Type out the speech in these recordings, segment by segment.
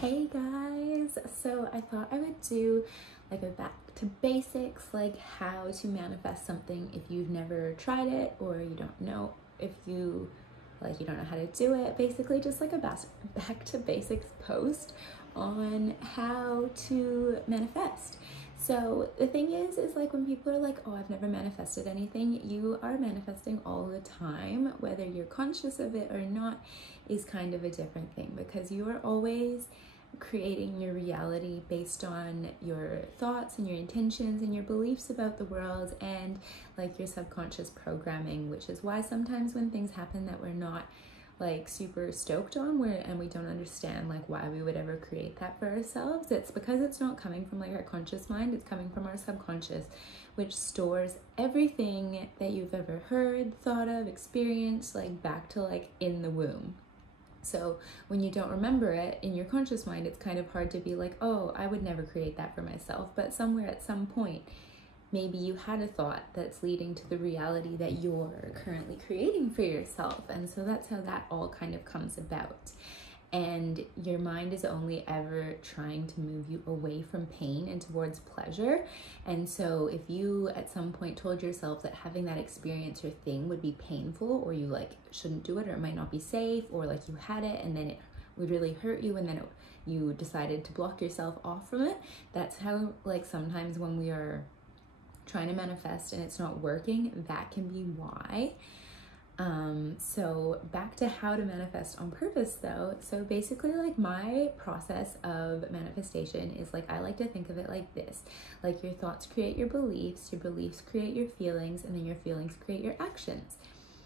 Hey guys, so I thought I would do like a back to basics, like how to manifest something if you've never tried it or you don't know if you don't know how to do it. Basically just like a back to basics post on how to manifest. So the thing is like when people are like, oh, I've never manifested anything, you are manifesting all the time. Whether you're conscious of it or not is kind of a different thing, because you are always creating your reality based on your thoughts and your intentions and your beliefs about the world and like your subconscious programming, which is why sometimes when things happen that we're not like super stoked on and we don't understand like why we would ever create that for ourselves, it's because it's not coming from like our conscious mind, it's coming from our subconscious, which stores everything that you've ever heard, thought of, experienced, like back to like in the womb. So when you don't remember it in your conscious mind, it's kind of hard to be like, oh, I would never create that for myself. But somewhere at some point, maybe you had a thought that's leading to the reality that you're currently creating for yourself. And so that's how that all kind of comes about. And your mind is only ever trying to move you away from pain and towards pleasure. And so if you at some point told yourself that having that experience or thing would be painful, or you like shouldn't do it, or it might not be safe, or like you had it and then it would really hurt you and then you decided to block yourself off from it, that's how like sometimes when we are trying to manifest and it's not working, that can be why. So back to how to manifest on purpose though. So basically like my process of manifestation is like, I like to think of it like this, like your thoughts create your beliefs create your feelings, and then your feelings create your actions.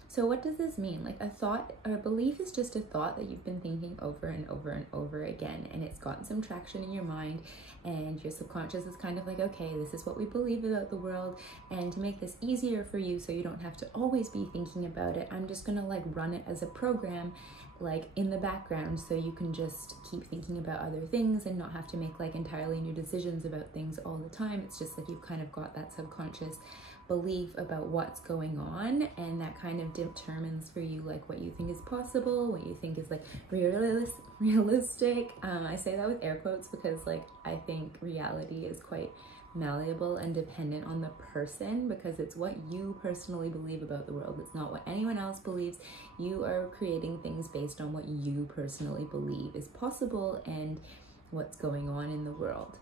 So what does this mean? Like a thought or a belief is just a thought that you've been thinking over and over and over again, and it's gotten some traction in your mind, and your subconscious is kind of like, okay, this is what we believe about the world, and to make this easier for you so you don't have to always be thinking about it, I'm just gonna like run it as a program like in the background so you can just keep thinking about other things and not have to make like entirely new decisions about things all the time. It's just like you've kind of got that subconscious belief about what's going on, and that kind of determines for you like what you think is possible, what you think is like realistic. I say that with air quotes because like I think reality is quite malleable and dependent on the person, because it's what you personally believe about the world. It's not what anyone else believes. You are creating things based on what you personally believe is possible and what's going on in the world,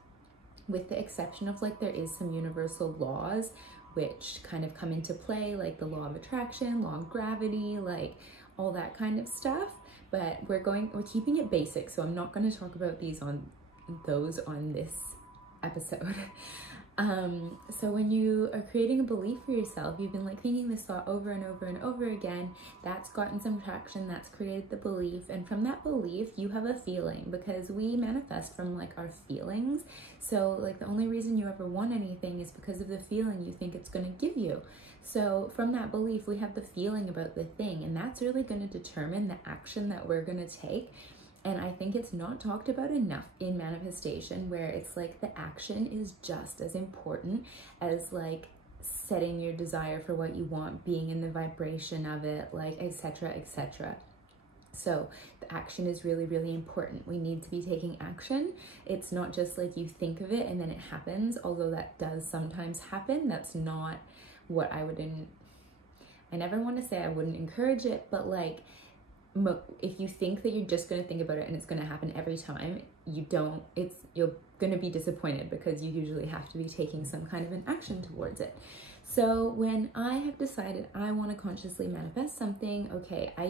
with the exception of like there is some universal laws which kind of come into play, like the law of attraction, law of gravity, like all that kind of stuff. But we're keeping it basic, so I'm not going to talk about those on this episode. So when you are creating a belief for yourself, you've been like thinking this thought over and over and over again, that's gotten some traction, that's created the belief, and from that belief you have a feeling, because we manifest from like our feelings. So like the only reason you ever want anything is because of the feeling you think it's going to give you. So from that belief we have the feeling about the thing, and that's really going to determine the action that we're going to take. And I think it's not talked about enough in manifestation, where it's like the action is just as important as like setting your desire for what you want, being in the vibration of it, like etc, etc. So the action is really, really important. We need to be taking action. It's not just like you think of it and then it happens, although that does sometimes happen. That's not what I never want to say I wouldn't encourage it, but like if you think that you're just going to think about it and it's going to happen every time, you're going to be disappointed, because you usually have to be taking some kind of an action towards it. So when I have decided I want to consciously manifest something, okay, I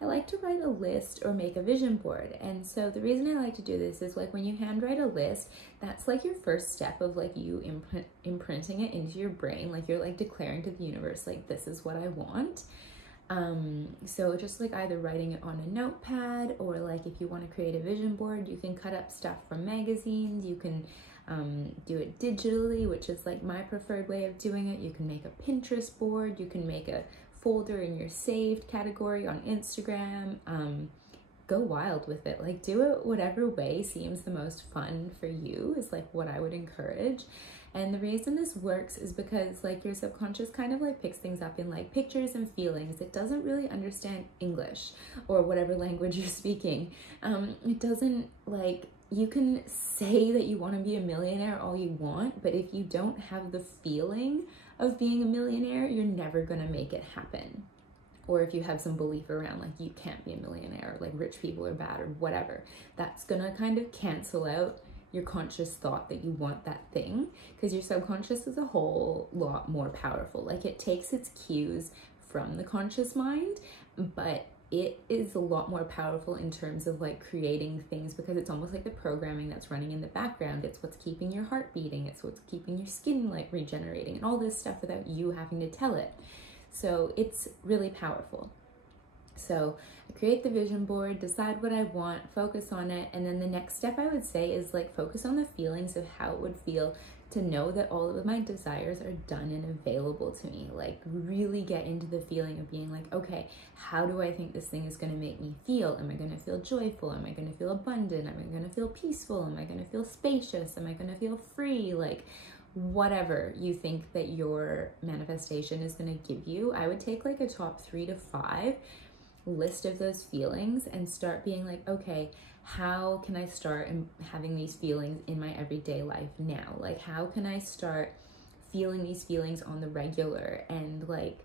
like to write a list or make a vision board. And so the reason I like to do this is like when you handwrite a list, that's like your first step of like you imprinting it into your brain, like you're like declaring to the universe like, this is what I want. So just like either writing it on a notepad, or like if you want to create a vision board, you can cut up stuff from magazines, you can do it digitally, which is like my preferred way of doing it. You can make a Pinterest board, you can make a folder in your saved category on Instagram. Go wild with it, like do it whatever way seems the most fun for you is like what I would encourage. And the reason this works is because like your subconscious kind of like picks things up in like pictures and feelings. It doesn't really understand English or whatever language you're speaking. It doesn't like, you can say that you want to be a millionaire all you want, but if you don't have the feeling of being a millionaire, you're never going to make it happen. Or if you have some belief around like you can't be a millionaire, like rich people are bad or whatever, that's going to kind of cancel out your conscious thought that you want that thing, because your subconscious is a whole lot more powerful. Like it takes its cues from the conscious mind, but it is a lot more powerful in terms of like creating things, because it's almost like the programming that's running in the background. It's what's keeping your heart beating. It's what's keeping your skin like regenerating and all this stuff without you having to tell it. So it's really powerful. So I create the vision board, decide what I want, focus on it. And then the next step I would say is like focus on the feelings of how it would feel to know that all of my desires are done and available to me. Like really get into the feeling of being like, okay, how do I think this thing is going to make me feel? Am I going to feel joyful? Am I going to feel abundant? Am I going to feel peaceful? Am I going to feel spacious? Am I going to feel free? Like whatever you think that your manifestation is going to give you, I would take like a top 3 to 5 list of those feelings and start being like, okay, how can I start having these feelings in my everyday life now? Like, how can I start feeling these feelings on the regular? And like,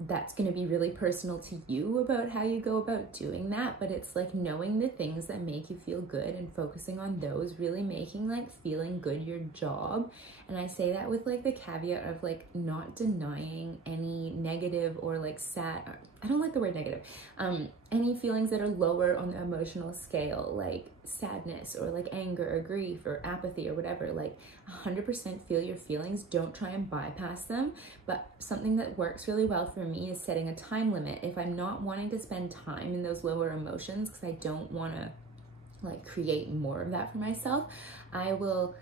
that's going to be really personal to you about how you go about doing that. But it's like knowing the things that make you feel good and focusing on those, really making like feeling good your job. And I say that with like the caveat of like not denying any negative or like sad, I don't like the word negative, any feelings that are lower on the emotional scale, like sadness or like anger or grief or apathy or whatever. Like 100% feel your feelings, don't try and bypass them. But something that works really well for me is setting a time limit. If I'm not wanting to spend time in those lower emotions because I don't want to like create more of that for myself, I will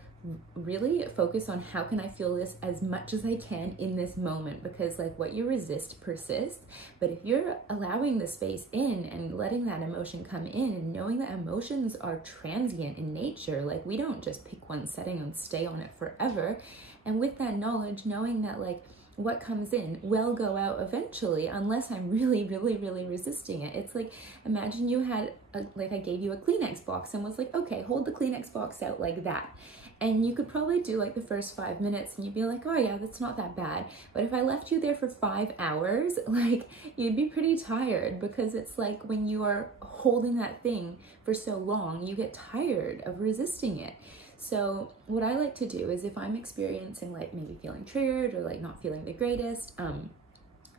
really focus on how can I feel this as much as I can in this moment, because like what you resist persists. But if you're allowing the space in and letting that emotion come in and knowing that emotions are transient in nature, like we don't just pick one setting and stay on it forever. And with that knowledge, knowing that like what comes in will go out eventually, unless I'm really, really, really resisting it. It's like, imagine you had like I gave you a Kleenex box and was like, okay, hold the Kleenex box out like that. And you could probably do like the first 5 minutes and you'd be like, oh yeah, that's not that bad. But if I left you there for 5 hours, like you'd be pretty tired, because it's like when you are holding that thing for so long, you get tired of resisting it. So what I like to do is if I'm experiencing like maybe feeling triggered or like not feeling the greatest,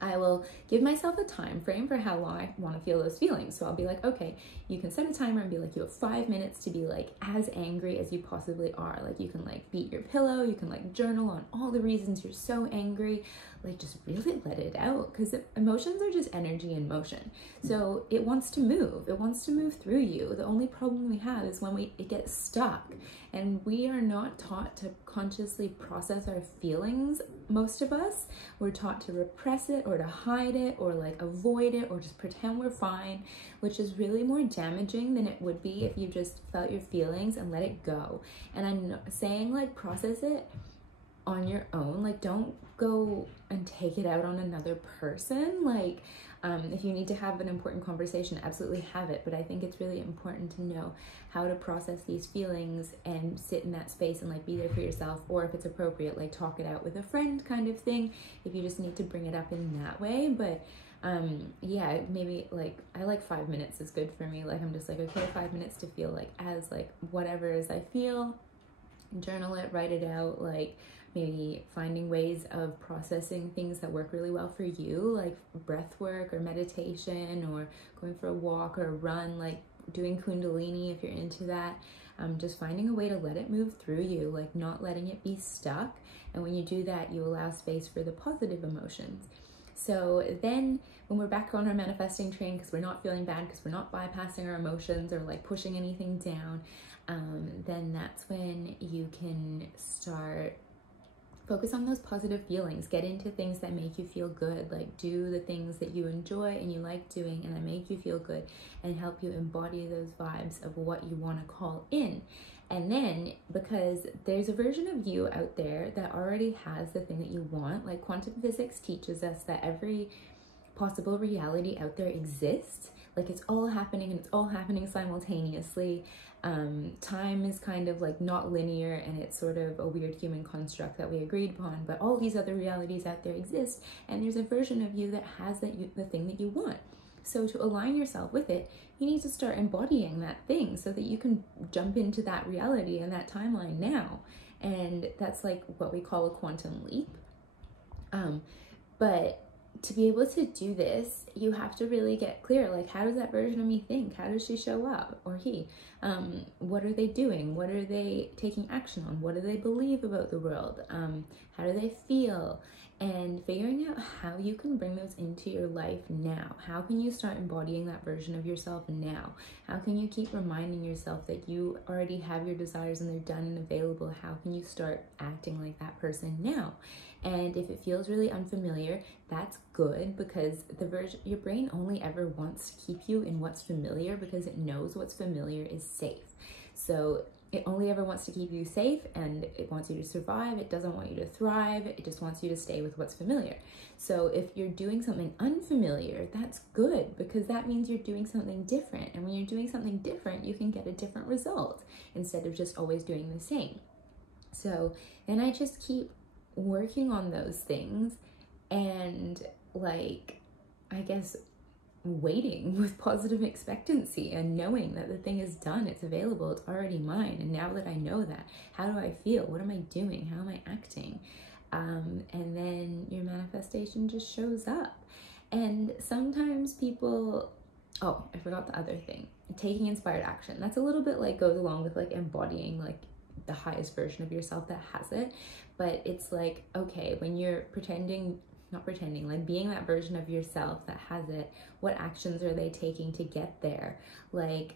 I will give myself a time frame for how long I want to feel those feelings. So I'll be like, okay, you can set a timer and be like, you have 5 minutes to be like as angry as you possibly are. Like you can like beat your pillow, you can like journal on all the reasons you're so angry. Like just really let it out, because emotions are just energy in motion. So it wants to move. It wants to move through you. The only problem we have is when it gets stuck, and we are not taught to consciously process our feelings. Most of us, we're taught to repress it or to hide it or like avoid it or just pretend we're fine, which is really more damaging than it would be if you just felt your feelings and let it go. And I'm saying like process it on your own. Like don't go and take it out on another person. Like if you need to have an important conversation, absolutely have it. But I think it's really important to know how to process these feelings and sit in that space and like be there for yourself, or if it's appropriate, like talk it out with a friend kind of thing, if you just need to bring it up in that way. But yeah, maybe like I like 5 minutes is good for me. Like I'm just like, okay, 5 minutes to feel like as like whatever as I feel, journal it, write it out, like maybe finding ways of processing things that work really well for you, like breath work or meditation or going for a walk or a run, like doing Kundalini if you're into that. Just finding a way to let it move through you, like not letting it be stuck. And when you do that, you allow space for the positive emotions. So then when we're back on our manifesting train, because we're not feeling bad, because we're not bypassing our emotions or like pushing anything down, then that's when you can start Focus on those positive feelings. Get into things that make you feel good. Like, do the things that you enjoy and you like doing and that make you feel good, and help you embody those vibes of what you want to call in. And then, because there's a version of you out there that already has the thing that you want, like quantum physics teaches us that every possible reality out there exists. Like, it's all happening and it's all happening simultaneously. Time is kind of like not linear, and it's sort of a weird human construct that we agreed upon, but all these other realities out there exist, and there's a version of you that has the thing that you want. So to align yourself with it, you need to start embodying that thing so that you can jump into that reality and that timeline now. And that's like what we call a quantum leap. But to be able to do this, you have to really get clear, like, how does that version of me think? How does she show up, or he? What are they doing? What are they taking action on? What do they believe about the world? How do they feel? And figuring out how you can bring those into your life now. How can you start embodying that version of yourself now? How can you keep reminding yourself that you already have your desires and they're done and available? How can you start acting like that person now? And if it feels really unfamiliar, that's good, because your brain only ever wants to keep you in what's familiar because it knows what's familiar is safe. So it only ever wants to keep you safe, and it wants you to survive. It doesn't want you to thrive. It just wants you to stay with what's familiar. So if you're doing something unfamiliar, that's good, because that means you're doing something different. And when you're doing something different, you can get a different result instead of just always doing the same. So then I just keep working on those things, and like, I guess, waiting with positive expectancy and knowing that the thing is done, it's available, it's already mine. And now that I know that, how do I feel? What am I doing? How am I acting? And then your manifestation just shows up. And sometimes people, oh, I forgot the other thing, taking inspired action. That's a little bit like goes along with like embodying like the highest version of yourself that has it. But it's like, okay, when you're like being that version of yourself that has it, what actions are they taking to get there? Like,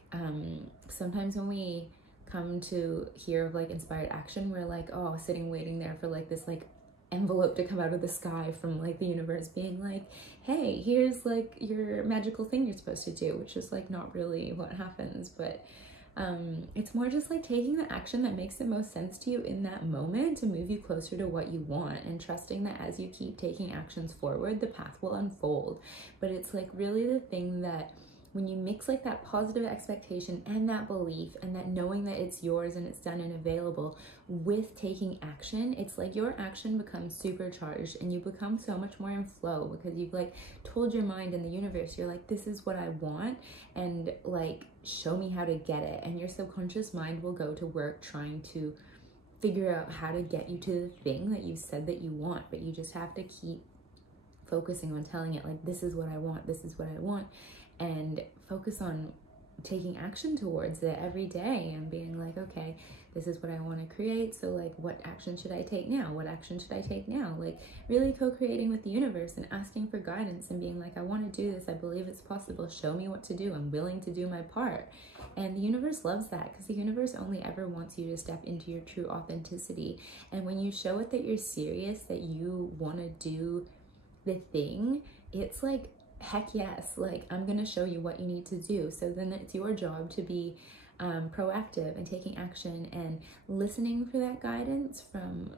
sometimes when we come to hear of like inspired action, we're like, oh, sitting waiting there for like this like envelope to come out of the sky from like the universe being like, hey, here's like your magical thing you're supposed to do, which is like not really what happens. But it's more just like taking the action that makes the most sense to you in that moment to move you closer to what you want, and trusting that as you keep taking actions forward, the path will unfold. But it's like really the thing that when you mix like that positive expectation and that belief and that knowing that it's yours and it's done and available with taking action, it's like your action becomes supercharged and you become so much more in flow, because you've like told your mind and the universe, you're like, this is what I want, and like, show me how to get it. And your subconscious mind will go to work trying to figure out how to get you to the thing that you said that you want. But you just have to keep focusing on telling it like, this is what I want, this is what I want, and focus on taking action towards it every day and being like, okay, this is what I want to create. So like, what action should I take now? What action should I take now? Like really co-creating with the universe and asking for guidance and being like, I want to do this. I believe it's possible. Show me what to do. I'm willing to do my part. And the universe loves that, because the universe only ever wants you to step into your true authenticity. And when you show it that you're serious, that you want to do the thing, it's like, heck yes, like I'm gonna show you what you need to do. So then it's your job to be proactive and taking action and listening for that guidance from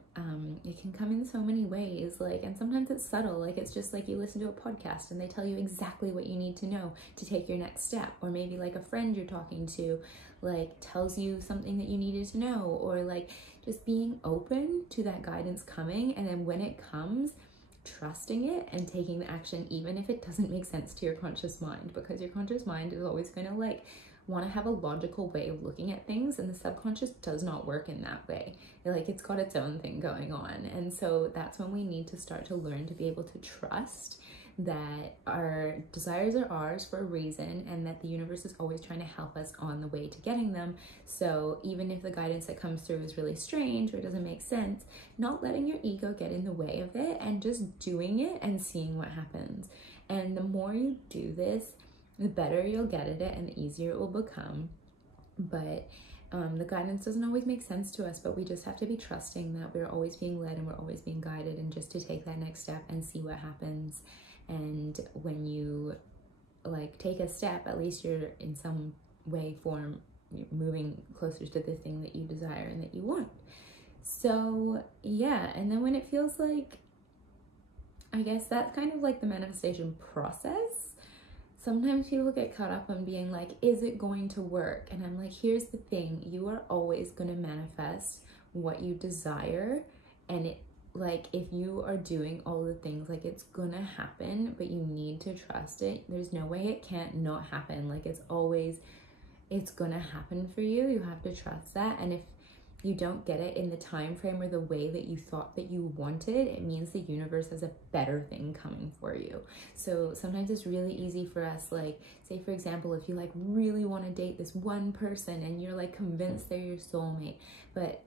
it can come in so many ways, like, and sometimes it's subtle, like it's just like you listen to a podcast and they tell you exactly what you need to know to take your next step, or maybe like a friend you're talking to like tells you something that you needed to know, or like just being open to that guidance coming, and then when it comes, trusting it and taking the action even if it doesn't make sense to your conscious mind, because your conscious mind is always going to like want to have a logical way of looking at things, and the subconscious does not work in that way. Like it's got its own thing going on. And so that's when we need to start to learn to be able to trust that our desires are ours for a reason, and that the universe is always trying to help us on the way to getting them. So even if the guidance that comes through is really strange or doesn't make sense, not letting your ego get in the way of it and just doing it and seeing what happens. And the more you do this, the better you'll get at it and the easier it will become. But The guidance doesn't always make sense to us, but we just have to be trusting that we're always being led and we're always being guided, and just to take that next step and see what happens. And when you like take a step, at least you're in some way, form, moving closer to the thing that you desire and that you want. So yeah, and then when it feels like, I guess that's kind of like the manifestation process. Sometimes people get caught up on being like, is it going to work? And I'm like, here's the thing, you are always going to manifest what you desire. And it, like, if you are doing all the things, like, it's gonna happen, but you need to trust it. There's no way it can't not happen. Like, it's gonna happen for you. You have to trust that. And if you don't get it in the time frame or the way that you thought that you wanted, it means the universe has a better thing coming for you. So sometimes it's really easy for us, like, say for example, if you like really want to date this one person and you're like convinced they're your soulmate, but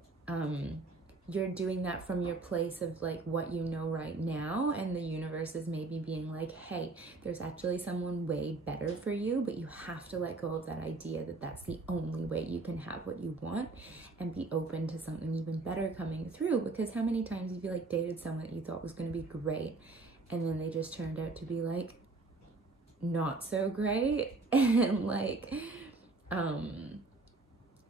you're doing that from your place of like what you know right now, and the universe is maybe being like, hey, there's actually someone way better for you, but you have to let go of that idea that that's the only way you can have what you want, and be open to something even better coming through. Because how many times have you like dated someone that you thought was going to be great, and then they just turned out to be like not so great? And like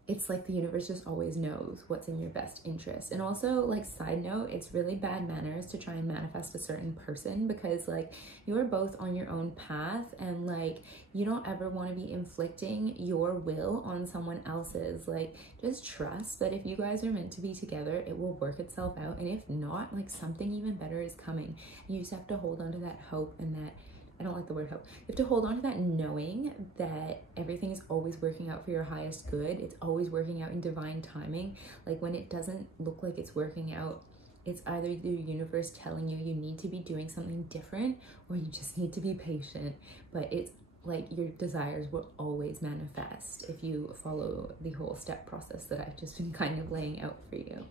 it's like the universe just always knows what's in your best interest. And also, like, side note, it's really bad manners to try and manifest a certain person, because like you are both on your own path, and like you don't ever want to be inflicting your will on someone else's. Like, just trust that if you guys are meant to be together, it will work itself out. And if not, like, something even better is coming. You just have to hold on to that hope, and that, I don't like the word hope. You have to hold on to that knowing that everything is always working out for your highest good. It's always working out in divine timing. Like, when it doesn't look like it's working out, it's either the universe telling you you need to be doing something different, or you just need to be patient. But it's like your desires will always manifest if you follow the whole step process that I've just been kind of laying out for you.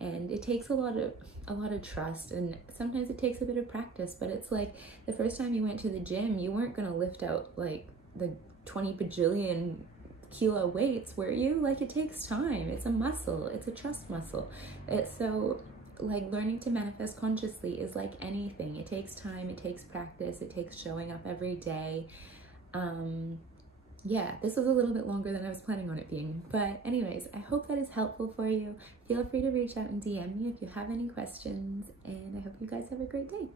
And it takes a lot of trust, and sometimes it takes a bit of practice. But it's like the first time you went to the gym, you weren't gonna lift out like the 20 bajillion kilo weights, were you? Like, it takes time. It's a muscle. It's a trust muscle. It's so, like, learning to manifest consciously is like anything. It takes time, it takes practice, it takes showing up every day. Yeah, this was a little bit longer than I was planning on it being. But anyways, I hope that is helpful for you. Feel free to reach out and DM me if you have any questions, and I hope you guys have a great day.